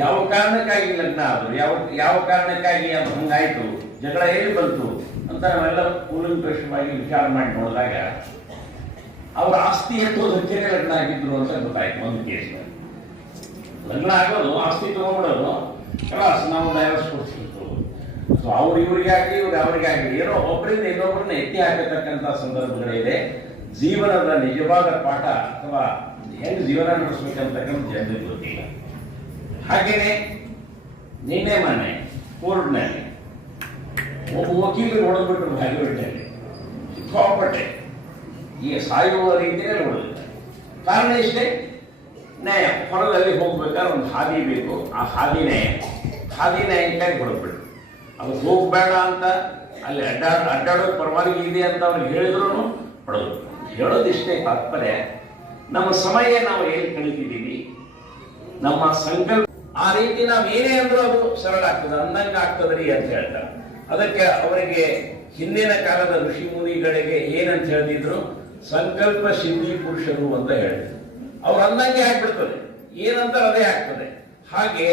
ಯಾವ ಕಾರಣಕ್ಕಾಗಿ ಲಗ್ನ ಆದ್ರು, ಯಾವ ಯಾವ ಕಾರಣಕ್ಕಾಗಿ ಅದು ಹಂಗಾಯ್ತು, ಜಗಳ ಏನು ಬಂತು ಅಂತ ನಾವೆಲ್ಲ ಕೂಲಂಕಷವಾಗಿ ವಿಚಾರ ಮಾಡಿ ನೋಡಿದಾಗ ಅವರ ಆಸ್ತಿ ಎತ್ತೋದಕ್ಕೆ ಲಗ್ನ ಆಗಿದ್ರು ಅಂತ ಗೊತ್ತಾಯ್ತು ಒಂದು ಕೇಸ್. ಲಗ್ನ ಆಗೋದು, ಆಸ್ತಿ ತಗೊಂಡ್ಬಿಡೋದು, ಕ್ಲಾಸ್ ನಾವು ಡೈವರ್ಸ್ ಕೊಡ್ತಿತ್ತು ಸೊ ಅವ್ರು ಇವ್ರಿಗಾಗಿ, ಇವ್ರು ಅವ್ರಿಗಾಗಿ ಏನೋ ಒಬ್ಬರಿಂದ ಇನ್ನೊಬ್ಬರನ್ನ ಎತ್ತಿ ಹಾಕತಕ್ಕಂಥ ಸಂದರ್ಭಗಳಿದೆ. ಜೀವನದ ನಿಜವಾದ ಪಾಠ ಅಥವಾ ಹೆಂಗೆ ಜೀವನ ನಡೆಸ್ಬೇಕಂತಕ್ಕಂಥ ಜನರಿಗೆ ಗೊತ್ತಿಲ್ಲ. ಹಾಗೇನೆ ನಿನ್ನೆ ಮೊನ್ನೆ ಕೋರ್ಟ್ನಲ್ಲಿ ಒಬ್ಬ ವಕೀಲರು ಹೊಡೆದ್ಬಿಟ್ರು ಹೈವೇಟಲ್ಲಿ ಸಿಕ್ಕಾಪಟ್ಟೆ. ಈಗ ಸಾಯುವ ರೀತಿಯಲ್ಲಿ ಹೊಡೆದಿದ್ದಾರೆ ಕಾರಣ ಇಷ್ಟೇ, ನ್ಯಾಯ, ಹೊರದಲ್ಲಿ ಹೋಗ್ಬೇಕಾದ್ರೆ ಒಂದು ಹಾದಿ ಬೇಕು. ಆ ಹಾದಿನೇ ಹಾದಿ ನ್ಯಾಯಕ್ಕಾಗಿ ಹೊಡೆದ್ಬಿಟ್ರು ಅದು ಹೋಗ್ಬೇಡ ಅಂತ, ಅಲ್ಲಿ ಅಡ್ಡಾ ಅಡ್ಡಾಡೋದು ಪರವಾಗಿ ಇದೆ ಅಂತ ಅವ್ರು ಹೇಳಿದ್ರು ಹೊಡೆದ್ರು ಹೇಳೋದಿಷ್ಟೇ ತಾತ್ಪರ್ಯ. ನಮ್ಮ ಸಮಯ ನಾವು ಏನು ಕಳೀತಿದ್ದೀವಿ? ನಮ್ಮ ಸಂಕಲ್ಪ ಆ ರೀತಿ ನಾವು ಏನೇ ಅಂದ್ರೂ ಅದು ಸರಳ ಆಗ್ತದೆ, ಅಂದಂಗ ಆಗ್ತದ್ರಿ ಅಂತ ಹೇಳ್ತಾರೆ ಅದಕ್ಕೆ ಅವರಿಗೆ ಹಿಂದಿನ ಕಾಲದ ಋಷಿ ಮುನಿಗಳಿಗೆ ಏನಂತ ಹೇಳಿದ್ರು ಸಂಕಲ್ಪ ಸಿದ್ಧಿ ಪುರುಷರು ಅಂತ ಹೇಳಿದ್ರು ಅವ್ರು ಅಂದಂಗೆ ಆಗ್ಬಿಡ್ತದೆ. ಏನಂತ ಅದೇ ಆಗ್ತದೆ. ಹಾಗೆ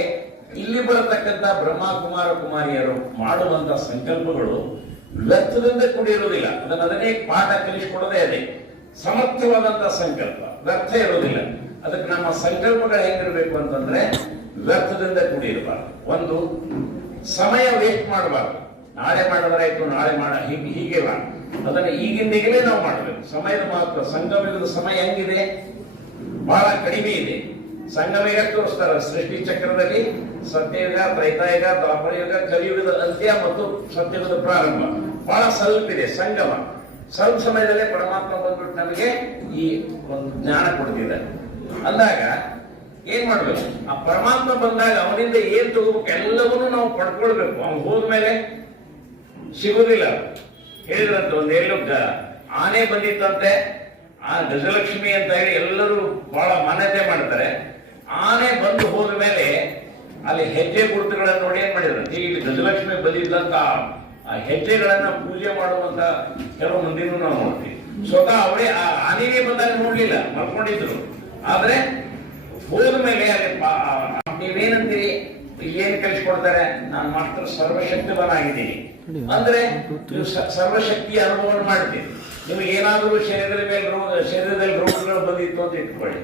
ಇಲ್ಲಿ ಬರತಕ್ಕಂತ ಬ್ರಹ್ಮ ಕುಮಾರ ಕುಮಾರಿಯರು ಮಾಡುವಂತ ಸಂಕಲ್ಪಗಳು ವ್ಯರ್ಥದಿಂದ ಕೂಡಿರುವುದಿಲ್ಲ. ಅದನ್ನ ಅದನ್ನೇ ಪಾಠ ಕಲಿಸಿಕೊಡೋದೇ ಅದೇ. ಸಮರ್ಥವಾದಂತ ಸಂಕಲ್ಪ. ವ್ಯರ್ಥ ಇರೋದಿಲ್ಲ ಅದಕ್ಕೆ ನಮ್ಮ ಸಂಕಲ್ಪಗಳು ಹೆಂಗಿರ್ಬೇಕು ಅಂತಂದ್ರೆ ವ್ಯರ್ಥದಿಂದ ಕೂಡಿರಬಾರ್ದು. ಒಂದು, ಸಮಯ ವೇಸ್ಟ್ ಮಾಡಬಾರ್ದು. ನಾಳೆ ಮಾಡಿದ್ರಾಯ್ತು, ನಾಳೆ ಮಾಡ, ಹೀಗೆ ಹೀಗೆ ಅದನ್ನ ಈಗಿಂದೀಗಲೇ ನಾವು ಮಾಡಬೇಕು. ಸಮಯದ ಮಹತ್ವ ಸಂಗಮಿಗದ ಸಮಯ ಹೆಂಗಿದೆ? ಬಹಳ ಕಡಿಮೆ ಇದೆ. ಸಂಗಮಿಗ ತೋರಿಸ್ತಾರೆ. ಸೃಷ್ಟಿ ಚಕ್ರದಲ್ಲಿ ಸತ್ಯಯುಗ, ತ್ರೈತಾಯುಗ, ದ್ವಾಪರಯುಗ, ಕಲಿಯುಗದ ಅಂತ್ಯ ಮತ್ತು ಸತ್ಯಯುಗದ ಪ್ರಾರಂಭ. ಬಹಳ ಸ್ವಲ್ಪ ಇದೆ, ಸಂಗಮ. ಸ್ವಲ್ಪ ಸಮಯದಲ್ಲೇ ಪರಮಾತ್ಮ ಬಂದ್ಬಿಟ್ಟು ನಮಗೆ ಈ ಒಂದು ಜ್ಞಾನ ಕೊಡ್ತಿದ್ದಾರೆ. ಅಂದಾಗ ಏನ್ ಮಾಡ್ಬೇಕು? ಆ ಪರಮಾತ್ಮ ಬಂದಾಗ ಅವನಿಂದ ಏನ್ ತಗೋಬೇಕು ಎಲ್ಲವನ್ನೂ ನಾವು ಪಡ್ಕೊಳ್ಬೇಕು. ಅವ್ನು ಹೋದ್ಮೇಲೆ ಸಿಗುದಿಲ್ಲ. ಹೇಳಿದ್ರಂತ ಒಂದು ಗ- ಆನೆ ಬಂದಿತ್ತಂತೆ. ಆ ಗಜಲಕ್ಷ್ಮಿ ಅಂತ ಹೇಳಿ ಎಲ್ಲರೂ ಬಹಳ ಮಾನ್ಯತೆ ಮಾಡ್ತಾರೆ. ಆನೆ ಬಂದು ಹೋದ ಮೇಲೆ ಅಲ್ಲಿ ಹೆಜ್ಜೆ ಗುರುತುಗಳನ್ನು ನೋಡಿ ಏನ್ ಮಾಡಿದ್ರು? ಇಲ್ಲಿ ಗಜಲಕ್ಷ್ಮಿ ಬಂದಿದ್ದಂತ ಆ ಹೆಜ್ಜೆಗಳನ್ನ ಪೂಜೆ ಮಾಡುವಂತ ಕೆಲವು ಮಂದಿನೂ ನಾವು ನೋಡ್ತೀವಿ. ಸ್ವತಃ ಅವಳೇ ಆ ಆನೆಗೆ ಬಂದಾಗ ನೋಡ್ಲಿಲ್ಲ, ಮಲ್ಕೊಂಡಿದ್ರು. ಆದ್ರೆ ಹೋದ ಮೇಲೆ ನೀವೇನಂತೀರಿ? ಏನ್ ಕಲಿಸ್ಕೊಡ್ತಾರೆ? ನಾನು ಮಾತ್ರ ಸರ್ವಶಕ್ತಿವನಾಗಿದ್ದೀನಿ ಅಂದ್ರೆ ನೀವು ಸರ್ವಶಕ್ತಿಯ ಅನುಭವ ಮಾಡ್ತೀರಿ. ನಿಮಗೆ ಏನಾದರೂ ಶರೀರದ ಮೇಲೆ ರೋಗ ಶರೀರದಲ್ಲಿ ರೋಗಗಳು ಬಂದಿತ್ತು ಅಂತ ಇಟ್ಕೊಳ್ಳಿ.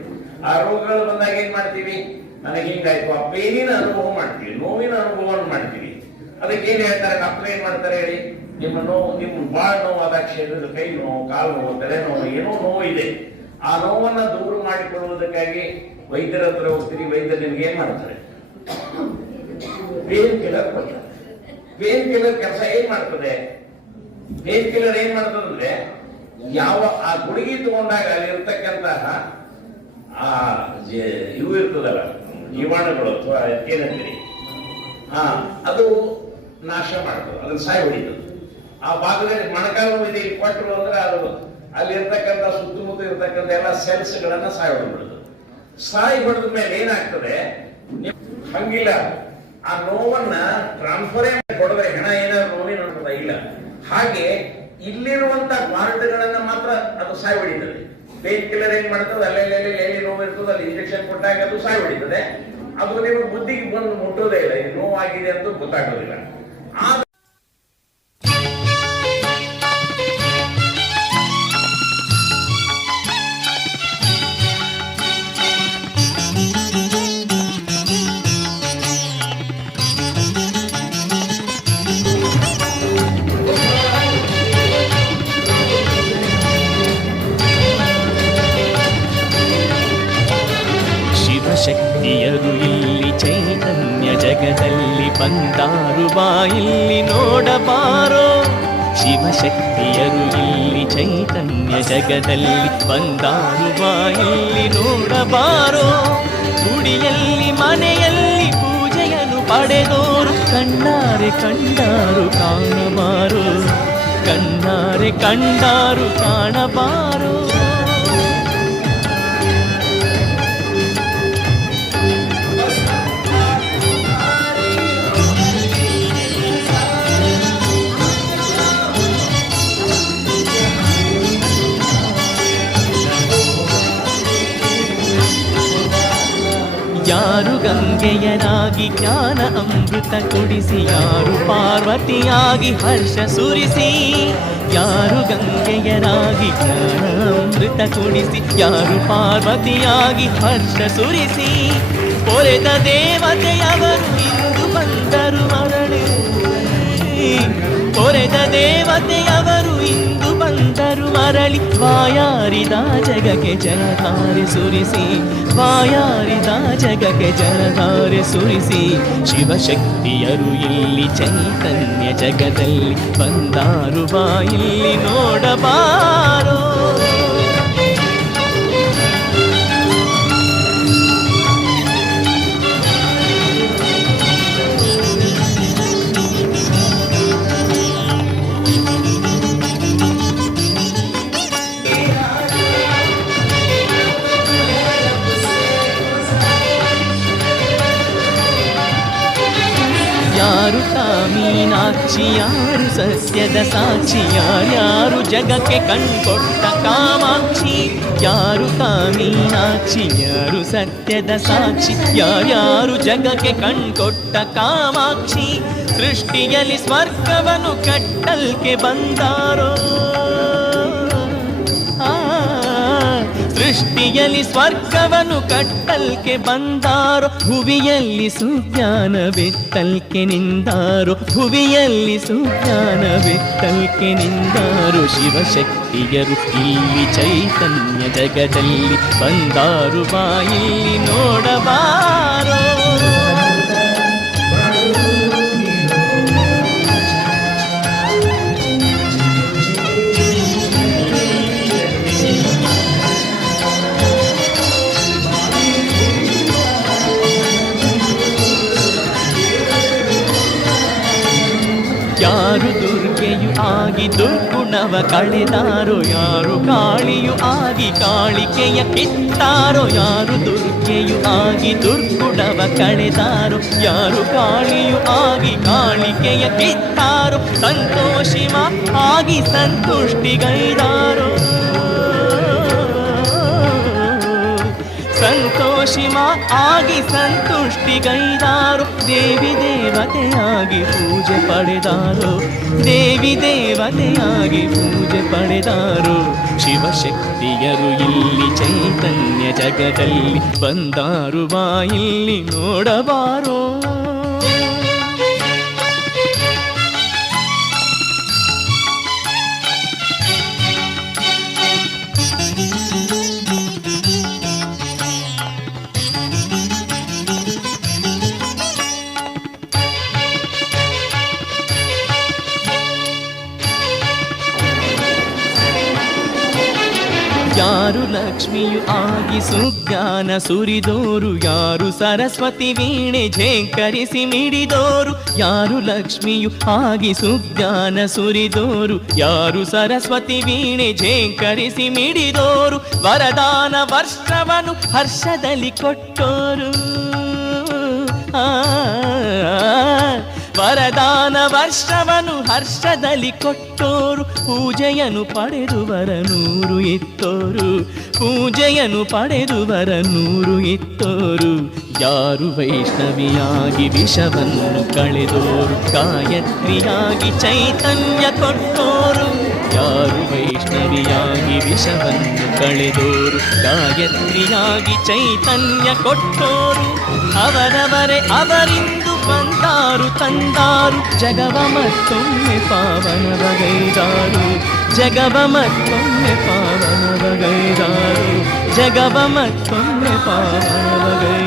ಆ ರೋಗಗಳು ಬಂದಾಗ ಏನ್ ಮಾಡ್ತೀವಿ? ನನಗೆ ಹಿಂಗಾಯ್ತು. ಆ ಪೇನಿನ ಅನುಭವ ಮಾಡ್ತೀವಿ ನೋವಿನ ಅನುಭವವನ್ನು ಮಾಡ್ತೀವಿ. ಅದಕ್ಕೆ ಏನ್ ಹೇಳ್ತಾರೆ? ಡಾಕ್ಟರ್ ಏನ್ ಮಾಡ್ತಾರೆ ಹೇಳಿ? ನಿಮ್ಮ ನೋವು ನಿಮ್ಮ ಬಾಳ ನೋವಾದಾಗ ಶರೀರದ ಕೈ ನೋವು ಕಾಲು ನೋವು ತಲೆ ನೋವು ಏನೋ ನೋವು ಇದೆ. ಆ ನೋವನ್ನ ದೂರ ಮಾಡಿಕೊಳ್ಳುವುದಕ್ಕಾಗಿ ವೈದ್ಯರ ಹತ್ರ ಹೋಗ್ತೀರಿ, ವೈದ್ಯರು ನಿಮ್ಗೆ ಏನ್ ಮಾಡ್ತಾರೆ? ಪೇನ್ ಕಿಲ್ಲರ್ ಕೊಡ್ತಾರೆ. ಪೇನ್ ಕಿಲ್ಲರ್ ಕೆಲಸ ಏನ್ ಮಾಡ್ತದೆ? ಪೇನ್ ಕಿಲ್ಲರ್ ಏನ್ ಮಾಡ್ತದಂದ್ರೆ ಯಾವ ಆ ಗುಡುಗಿ ತಗೊಂಡಾಗ ಅಲ್ಲಿರ್ತಕ್ಕಂತಹ ಆ ಇವು ಇರ್ತದಲ್ಲ, ಜೀವಾಣುಗಳು ಅಥವಾ ಏನಂತೀರಿ ಹಾ, ಅದು ನಾಶ ಮಾಡ್ತದೆ, ಅದನ್ನ ಸಾಯ ಹೊಡಿತದೆ ಆ ಭಾಗದಲ್ಲಿ ಮೊಣಕಾಲು ಇದೆ ಕೊಟ್ಟರು ಅಂದ್ರೆ ಅದು ಅಲ್ಲಿ ಇರ್ತಕ್ಕಂಥ ಸುತ್ತಮುತ್ತ ಇರ್ತಕ್ಕಂಥ ಎಲ್ಲ ಸೆಲ್ಸ್ ಗಳನ್ನ ಸಾಯ ಹೊಡೆದ್ಬಿಡುತ್ತೆ ಸಾಯಿ ಹೊಡೆದ ಮೇಲೆ ಏನಾಗ್ತದೆ? ಹಂಗಿಲ್ಲ. ಆ ನೋವನ್ನ ಟ್ರಾನ್ಸ್ಫರೇ ಕೊಡದೆ ಹೆಣ ಏನಾದ್ರು ನೋವಿನ ಇಲ್ಲ. ಹಾಗೆ ಇಲ್ಲಿರುವಂತ ಪಾರ್ಟ್ಗಳನ್ನ ಮಾತ್ರ ಅದು ಸಾಯಿ ಹೊಡಿತದೆ. ಪೇನ್ ಕಿಲ್ಲರ್ ಏನ್ ಮಾಡ್ತದೆ? ಅಲ್ಲೆಲ್ಲಿ ಎಲ್ಲಿ ನೋವು ಇರ್ತದೆ. ಅಲ್ಲಿ ಇಂಜೆಕ್ಷನ್ ಕೊಟ್ಟಾಗ ಅದು ಸಾಯಿ ಹೊಡಿತದೆ. ಅದು ನೀವು ಬುದ್ಧಿಗೆ ಬಂದು ಮುಟ್ಟೋದೇ ಇಲ್ಲ. ನೋವಾಗಿದೆ ಅಂತ ಗೊತ್ತಾಗೋದಿಲ್ಲ. ಆ ಜಗದಲ್ಲಿ ಬಂದಾರು ಬಾ ಇಲ್ಲಿ ನೋಡಬಾರೋ? ಗುಡಿಯಲ್ಲಿ, ಮನೆಯಲ್ಲಿ ಪೂಜೆಯನ್ನು ಪಡೆದೋರು ಕಣ್ಣಾರೆ ಕಂಡಾರು ಕಾಣಬಾರೋ? ಕಣ್ಣಾರೆ ಕಂಡಾರು ಕಾಣಬಾರೋ? ಯಾರು ಗಂಗೆಯರಾಗಿ ಜ್ಞಾನ ಅಮೃತ ಕುಡಿಸಿ ಯಾರು ಪಾರ್ವತಿಯಾಗಿ ಹರ್ಷ ಸುರಿಸಿ ಯಾರು ಗಂಗೆಯರಾಗಿ ಜ್ಞಾನ ಅಮೃತ ಕುಡಿಸಿ ಯಾರು ಪಾರ್ವತಿಯಾಗಿ ಹರ್ಷ ಸುರಿಸಿ ಪೊರೆದ ದೇವತೆಯವರು ಇಂದು ಬಂದರು ಮರಳಿ ಪೊರೆದ ದೇವತೆಯವರು ಇಂದು ಬಂದರು ಮರಳಿ ಬಾಯಾರಿದ ಜಗಕ್ಕೆ ಜಲಧಾರೆ ಸುರಿಸಿ ಬಾಯಾರಿದ ಜಗಕ್ಕೆ ಜಲಧಾರೆ ಸುರಿಸಿ. ಶಿವಶಕ್ತಿಯರು ಇಲ್ಲಿ ಚೈತನ್ಯ ಜಗದಲ್ಲಿ ಬಂದಾರು ಬಾ, ಇಲ್ಲಿ ನೋಡಬಾರೋ. ಮೀನಾಕ್ಷಿ ಯಾರು ಸಸ್ಯದ ಸಾಕ್ಷಿ ಯಾರ್ಯಾರು ಜಗಕ್ಕೆ ಕಣ್ಕೊಟ್ಟ ಕಾಮಾಕ್ಷಿ ಯಾರು ಮೀನಾಕ್ಷಿ ಯಾರು ಸತ್ಯದ ಸಾಕ್ಷಿ ಯಾರ್ಯಾರು ಜಗಕ್ಕೆ ಕಣ್ಕೊಟ್ಟ ಕಾಮಾಕ್ಷಿ ಸೃಷ್ಟಿಯಲ್ಲಿ ಸ್ವರ್ಗವನ್ನು ಕಟ್ಟಲ್ಕೆ ಬಂದಾರೋ ಸೃಷ್ಟಿಯಲ್ಲಿ ಸ್ವರ್ಗವನ್ನು ಕಟ್ಟಲ್ಕೆ ಬಂದಾರೋ? ಭುವಿಯಲ್ಲಿ ಸುಜ್ಞಾನ ಬೆತ್ತಲ್ಕೆ ನಿಂದಾರೋ? ಭುವಿಯಲ್ಲಿ ಸುಜ್ಞಾನ ಬೆತ್ತಲ್ಕೆ ನಿಂದಾರೋ? ಶಿವಶಕ್ತಿಯರು ಇಲ್ಲಿ ಚೈತನ್ಯ ಜಗದಲ್ಲಿ ಬಂದಾರು. ಬಾಯಿಲ್ಲಿ ಇಲ್ಲಿ ದುರ್ಗುಣವ ಕಳೆದಾರೋ ಯಾರು? ಕಾಳಿಯು ಆಗಿ ಕಾಳಿಕೆಯ ಕಿತ್ತಾರೋ ಯಾರು? ದುರ್ಗೆಯು ಆಗಿ ದುರ್ಗುಣವ ಕಳೆದಾರೋ ಯಾರು? ಕಾಳಿಯು ಆಗಿ ಕಾಳಿಕೆಯ ಕಿತ್ತಾರೋ? ಸಂತೋಷಿಮ ಆಗಿ ಸಂತುಷ್ಟಿಗೈದಾರೋ ಸಂತೋಷಿಮ ಆಗಿ ಸಂತುಷ್ಟಿಗೈದಾರು. ದೇವಿ ದೇವತೆಯಾಗಿ ಪೂಜೆ ಪಡೆದಾರು. ದೇವಿ ದೇವತೆಯಾಗಿ ಪೂಜೆ ಪಡೆದಾರು. ಶಿವಶಕ್ತಿಯರು ಇಲ್ಲಿ ಚೈತನ್ಯ ಜಗದಲ್ಲಿ ಬಂದಾರು. ಬಾ ಇಲ್ಲಿ ನೋಡಬಾರೋ ಲಕ್ಷ್ಮಿಯು ಆಗಿ ಸುಜ್ಞಾನ ಸುರಿದೋರು. ಯಾರು ಸರಸ್ವತಿ ವೀಣೆ ಝೇಂಕರಿಸಿ ಮಿಡಿದೋರು. ಯಾರು ಲಕ್ಷ್ಮಿಯು ಆಗಿ ಸುಜ್ಞಾನ ಸುರಿದೋರು. ಯಾರು ಸರಸ್ವತಿ ವೀಣೆ ಝೇಂಕರಿಸಿ ಮಿಡಿದೋರು. ವರದಾನ ವರ್ಷವನು ಹರ್ಷದಲ್ಲಿ ಕೊಟ್ಟೋರು. ಆ. ವರದಾನ ವರ್ಷವನು ಹರ್ಷದಲ್ಲಿ ಕೊಟ್ಟೋರು, ಪೂಜೆಯನ್ನು ಪಡೆದುವರ ನೂರು ಇತ್ತೋರು, ಪೂಜೆಯನ್ನು ಪಡೆದುವರ ನೂರು ಇತ್ತೋರು. ಯಾರು ವೈಷ್ಣವಿಯಾಗಿ ವಿಷವನ್ನು ಕಳೆದೋರು, ಗಾಯತ್ರಿಯಾಗಿ ಚೈತನ್ಯ ಕೊಟ್ಟೋರು. ಯಾರು ವೈಷ್ಣವಿಯಾಗಿ ವಿಷವನ್ನು ಕಳೆದೋರು, ಗಾಯತ್ರಿಯಾಗಿ ಚೈತನ್ಯ ಕೊಟ್ಟೋರು. ಅವರವರೇ ಅವರಿಂದು ಬಂದಾರು ತಂದಾರು ಜಗವ ಮತ್ತೊಮ್ಮೆ ಪಾವನವಗೈದಾರು ಜಗವ ಮತ್ತೊಮ್ಮೆ ಪಾವನವಗೈದಾರು ಜಗವ ಮತ್ತೊಮ್ಮೆ ಪಾವನವಗೈದಾರು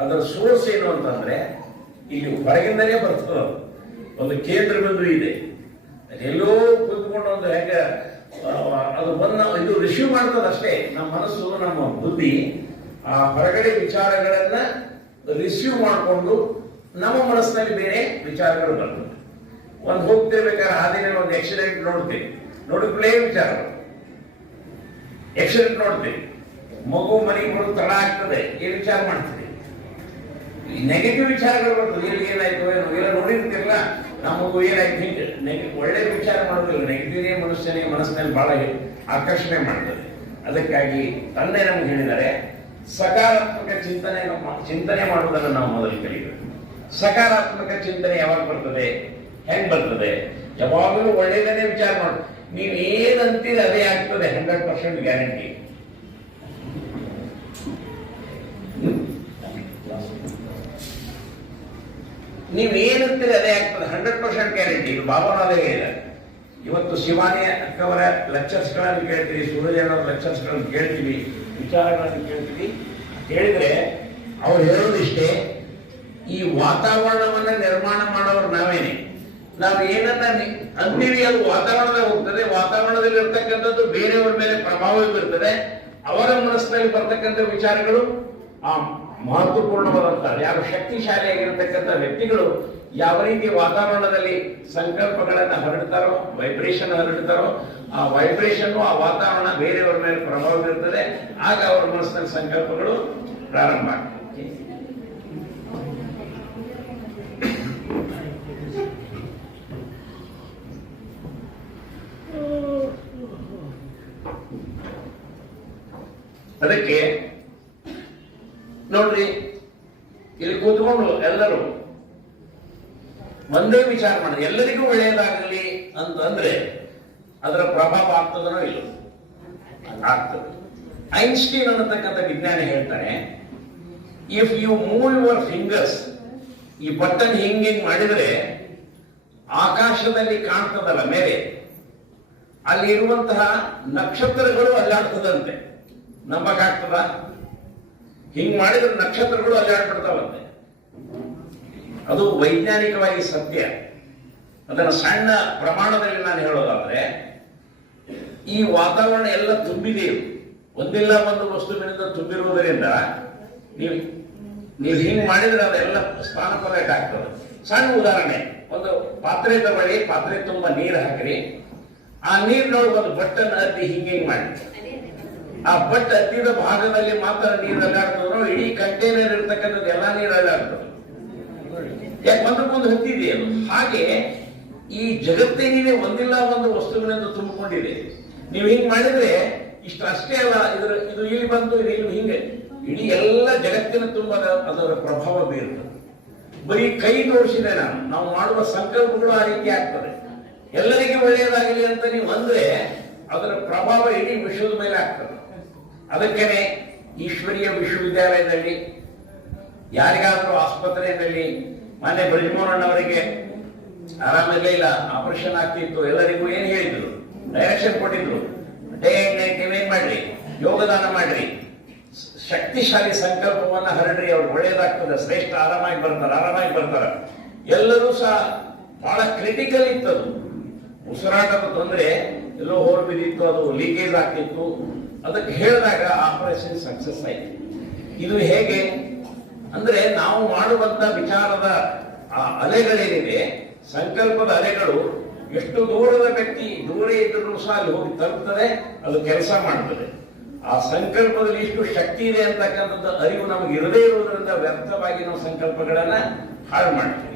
ಅದರ ಸೋರ್ಸ್ ಏನು ಅಂತಂದ್ರೆ, ಇಲ್ಲಿ ಹೊರಗಿಂದಲೇ ಬರ್ತದೆ ಒಂದು ಕೇಂದ್ರ ಬಿಂದು ಇದೆ. ಎಲ್ಲೋ ಕುತ್ಕೊಂಡು ಒಂದು ಹೇಗ ಅದು ಬಂದ, ಇದು ರಿಸೀವ್ ಮಾಡ್ತದೆ ಅಷ್ಟೇ. ನಮ್ಮ ಮನಸ್ಸು, ನಮ್ಮ ಬುದ್ಧಿ, ಆ ಹೊರಗಡೆ ವಿಚಾರಗಳನ್ನ ರಿಸೀವ್ ಮಾಡಿಕೊಂಡು ನಮ್ಮ ಮನಸ್ಸಿನಲ್ಲಿ ಬೇರೆ ವಿಚಾರಗಳು ಬರ್ತದೆ. ಒಂದು ಹೋಗ್ತಿರ್ಬೇಕಾದ್ರೆ ಹಾದಿನಲ್ಲಿ ಒಂದು ಆಕ್ಸಿಡೆಂಟ್ ನೋಡ್ತೀವಿ ನೋಡಿದ್ಲೇ ವಿಚಾರಗಳು? ಆಕ್ಸಿಡೆಂಟ್ ನೋಡ್ತೀವಿ ಮಗು ಮನೆಗೆ ಬರೋದು ತಡ ಆಗ್ತದೆ. ಈ ವಿಚಾರ ಮಾಡ್ತೀವಿ ಈ ನೆಗೆಟಿವ್ ವಿಚಾರಗಳು ಬರ್ತದೆ ಎಲ್ಲಿ ಏನಾಯ್ತು, ಏನೋ, ಎಲ್ಲ ನೋಡಿರ್ತಿರಲ್ಲ? ನಮ್ಮ ಮಗು ಏನಾಯ್ತು? ಹಿಂಗೆ ನೆಗೆ ಒಳ್ಳೆ ವಿಚಾರ ಮಾಡೋದಿಲ್ಲ. ನೆಗೆಟಿವ್ ಮನುಷ್ಯನಿಗೆ ಮನಸ್ಸಿನಲ್ಲಿ ಬಹಳ ಆಕರ್ಷಣೆ ಮಾಡ್ತದೆ. ಅದಕ್ಕಾಗಿ ತಂದೆ ನಮ್ಗೆ ಹೇಳಿದಾರೆ ಸಕಾರಾತ್ಮಕ ಚಿಂತನೆ ಚಿಂತನೆ ಮಾಡುವುದನ್ನು ನಾವು ಮೊದಲು ಕಲಿಬೇಕು. ಸಕಾರಾತ್ಮಕ ಚಿಂತನೆ ಯಾವಾಗ ಬರ್ತದೆ? ಹೆಂಗ್ ಬರ್ತದೆ? ಯಾವಾಗಲೂ ಒಳ್ಳೆಯದನ್ನೇ ವಿಚಾರ ಮಾಡು. ನೀವು ಏನಂತೀರಿ ಅದೇ ಆಗ್ತದೆ. Hundred percent guarantee. ನೀವು ಏನಂತೀರಿ ಅದೇ ಆಗ್ತದೆ ಹಂಡ್ರೆಡ್ ಪರ್ಸೆಂಟ್ ಗ್ಯಾರಂಟಿ ಇದು ಬಾಬಾನಾದೇ ಇಲ್ಲ. ಇವತ್ತು ಶಿವಾನಿ ಅಕ್ಕವರ ಲೆಕ್ಚರ್ಸ್ಗಳನ್ನು ಕೇಳ್ತೀವಿ ಸೂರ್ಯನವರ ಲೆಕ್ಚರ್ಸ್ಗಳನ್ನು ಕೇಳ್ತೀವಿ ವಿಚಾರಗಳನ್ನು ಕೇಳ್ತೀವಿ ಹೇಳಿದ್ರೆ ಅವ್ರು ಹೇಳೋದಿಷ್ಟೇ ಈ ವಾತಾವರಣವನ್ನ ನಿರ್ಮಾಣ ಮಾಡೋರು ನಾವೇನೆ. ನಾವು ಏನನ್ನ ಅಂತೀವಿ ಅದು ವಾತಾವರಣದಲ್ಲಿ ಹೋಗ್ತದೆ, ವಾತಾವರಣದಲ್ಲಿ ಇರ್ತಕ್ಕಂಥದ್ದು ಬೇರೆಯವರ ಮೇಲೆ ಪ್ರಭಾವ ಬೀರ್ತದೆ, ಅವರ ಮನಸ್ಸಿನಲ್ಲಿ ಬರ್ತಕ್ಕಂಥ ವಿಚಾರಗಳು ಆ ಮಹತ್ವಪೂರ್ಣವಾದಂತ ಯಾರು ಶಕ್ತಿಶಾಲಿಯಾಗಿರ್ತಕ್ಕಂಥ ವ್ಯಕ್ತಿಗಳು ಯಾವ ರೀತಿ ವಾತಾವರಣದಲ್ಲಿ ಸಂಕಲ್ಪಗಳನ್ನು ಹರಡ್ತಾರೋ ವೈಬ್ರೇಷನ್ ಹರಡ್ತಾರೋ, ಆ ವೈಬ್ರೇಷನ್ ಆ ವಾತಾವರಣ ಬೇರೆಯವರ ಮೇಲೆ ಪ್ರಭಾವ ಬೀರ್ತದೆ. ಆಗ ಅವರ ಮನಸ್ಸಿನಲ್ಲಿ ಸಂಕಲ್ಪಗಳು ಪ್ರಾರಂಭ ಆಗ್ತದೆ. ಅದಕ್ಕೆ ನೋಡ್ರಿ, ಇಲ್ಲಿ ಕೂತ್ಕೊಂಡು ಎಲ್ಲರೂ ಒಂದೇ ವಿಚಾರ ಮಾಡಿ ಎಲ್ಲರಿಗೂ ಒಳ್ಳೆಯದಾಗಲಿ ಅಂತಂದ್ರೆ ಅದರ ಪ್ರಭಾವ ಆಗ್ತದನೋ ಇಲ್ಲ? ಆಗ್ತದೆ. ಐನ್ಸ್ಟೀನ್ ಅನ್ನತಕ್ಕಂಥ ವಿಜ್ಞಾನಿ ಹೇಳ್ತಾನೆ if you move your fingers ಈ ಬಟನ್ ಹಿಂಗ್ ಹಿಂಗ್ ಮಾಡಿದ್ರೆ ಆಕಾಶದಲ್ಲಿ ಕಾಣ್ತದಲ್ಲ ಮೇಲೆ ಅಲ್ಲಿ ಇರುವಂತಹ ನಕ್ಷತ್ರಗಳು ಅಲ್ಲಾಡ್ತದಂತೆ. ನಂಬಕ್ಕಾಗ್ತದ? ಹಿಂಗ್ ಮಾಡಿದ್ರೆ ನಕ್ಷತ್ರಗಳು ಅಲ್ಲಾಡ್ಬಿಡ್ತಾವಂತೆ ಅದು ವೈಜ್ಞಾನಿಕವಾಗಿ ಸತ್ಯ. ಅದನ್ನ ಸಣ್ಣ ಪ್ರಮಾಣದಲ್ಲಿ ನಾನು ಹೇಳೋದಾದ್ರೆ, ಈ ವಾತಾವರಣ ಎಲ್ಲ ತುಂಬಿದೆ ಒಂದಿಲ್ಲ ಒಂದು ವಸ್ತುವಿನಿಂದ ತುಂಬಿರುವುದರಿಂದ ನೀವು ನೀವು ಹಿಂಗ್ ಮಾಡಿದ್ರೆ ಅದೆಲ್ಲ ಸ್ಥಾನಪಲ್ಲಟ ಆಗ್ತದೆ. ಸಣ್ಣ ಉದಾಹರಣೆ, ಒಂದು ಪಾತ್ರೆ ತಗೊಳ್ಳಿ, ಪಾತ್ರೆ ತುಂಬ ನೀರು ಹಾಕ್ರಿ. ಆ ನೀರಿನೊಳಗೆ ಒಂದು ಬಟ್ಟನ್ನು ಅದ್ದಿ ಹಿಂಗೆ ಹಿಂಗ್ ಮಾಡಿ. ಆ ಬಟ್ ಹತ್ತಿದ ಭಾಗದಲ್ಲಿ ಮಾತ್ರ ನೀರು ಅಲ್ಲಾಡ್ತದ್ರು ಇಡೀ ಕಂಟೈನರ್ ಇರ್ತಕ್ಕಂಥದ್ದು ಎಲ್ಲಾ ನೀರು ಅಲ್ಲಾಡ್ತದೆ. ಯಾಕೆ ಒಂದಕ್ಕೊಂದು ಹತ್ತಿದೆ ಹಾಗೆ ಈ ಜಗತ್ತೇನಿದೆ ಒಂದಿಲ್ಲ, ಒಂದು ವಸ್ತುಗಳಿಂದ ತುಂಬಿಕೊಂಡಿದೆ. ನೀವು ಹಿಂಗ್ ಮಾಡಿದ್ರೆ ಇಷ್ಟು ಅಷ್ಟೇ ಅಲ್ಲ, ಇದ್ರ ಇದು ಇಲ್ಲಿ ಬಂತು, ಇದು ಇಲ್ಲಿ ಹಿಂಗೆ. ಇಡೀ ಎಲ್ಲ ಜಗತ್ತಿನ ತುಂಬ ಅದ- ಅದರ ಪ್ರಭಾವ ಬೀರುತ್ತದೆ ಬರೀ ಕೈ ತೋರಿಸಿದೆ ನಾನು. ನಾವು ಮಾಡುವ ಸಂಕಲ್ಪಗಳು ಆ ರೀತಿ ಆಗ್ತದೆ. ಎಲ್ಲರಿಗೆ ಒಳ್ಳೆಯದಾಗಲಿ ಅಂತ ನೀವು ಅಂದ್ರೆ ಅದರ ಪ್ರಭಾವ ಇಡೀ ವಿಶ್ವದ ಮೇಲೆ ಆಗ್ತದೆ. ಅದಕ್ಕೇನೆ ಈಶ್ವರೀಯ ವಿಶ್ವವಿದ್ಯಾಲಯದಲ್ಲಿ, ಯಾರಿಗಾದರೂ ಆಸ್ಪತ್ರೆಯಲ್ಲಿ ಅವರಿಗೆ ಆರಾಮಿಲ್ಲ ಇಲ್ಲ, ಆಪರೇಷನ್ ಆಗ್ತಿತ್ತು, ಎಲ್ಲರಿಗೂ ಏನು ಹೇಳಿದ್ರು? ಡೈರೆಕ್ಷನ್ ಕೊಟ್ಟಿದ್ರು. ಡೇ ನೈಟ್ ನೀವೇನ್ ಮಾಡ್ರಿ? ಯೋಗದಾನ ಮಾಡ್ರಿ. ಶಕ್ತಿಶಾಲಿ ಸಂಕಲ್ಪವನ್ನ ಹರಡ್ರಿ, ಅವ್ರು ಒಳ್ಳೇದಾಗ್ತದೆ, ಶ್ರೇಷ್ಠ, ಆರಾಮಾಗಿ ಬರ್ತಾರೆ ಆರಾಮಾಗಿ ಬರ್ತಾರೆ. ಎಲ್ಲರೂ ಸಹ ಬಹಳ ಕ್ರಿಟಿಕಲ್ ಇತ್ತದು. ಉಸಿರಾಟದ ತೊಂದರೆ, ಎಲ್ಲೋ ಹೋರ್ ಬಿದ್ದಿತ್ತು, ಅದು ಲೀಕೇಜ್ ಆಗ್ತಿತ್ತು. ಅದಕ್ಕೆ ಹೇಳಿದಾಗ ಆಪರೇಷನ್ ಸಕ್ಸಸ್ ಆಯಿತು. ಇದು ಹೇಗೆ? ಅಂದ್ರೆ ನಾವು ಮಾಡುವಂತ ವಿಚಾರದ, ಆ ಅಲೆಗಳೇನಿದೆ ಸಂಕಲ್ಪದ ಅಲೆಗಳು ಎಷ್ಟು ದೂರದ ವ್ಯಕ್ತಿ ದೂರ ಇದ್ರೂ ಸಹ ಅಲ್ಲಿ ಹೋಗಿ ತಲುಪ್ತದೆ ಅದು ಕೆಲಸ ಮಾಡ್ತದೆ. ಆ ಸಂಕಲ್ಪದಲ್ಲಿ ಇಷ್ಟು ಶಕ್ತಿ ಇದೆ ಅಂತಕ್ಕಂಥದ್ದು ಅರಿವು ನಮಗೆ ಇರದೇ ಇರುವುದರಿಂದ ವ್ಯರ್ಥವಾಗಿ ನಾವು ಸಂಕಲ್ಪಗಳನ್ನ ಹಾಳು ಮಾಡ್ತೀವಿ.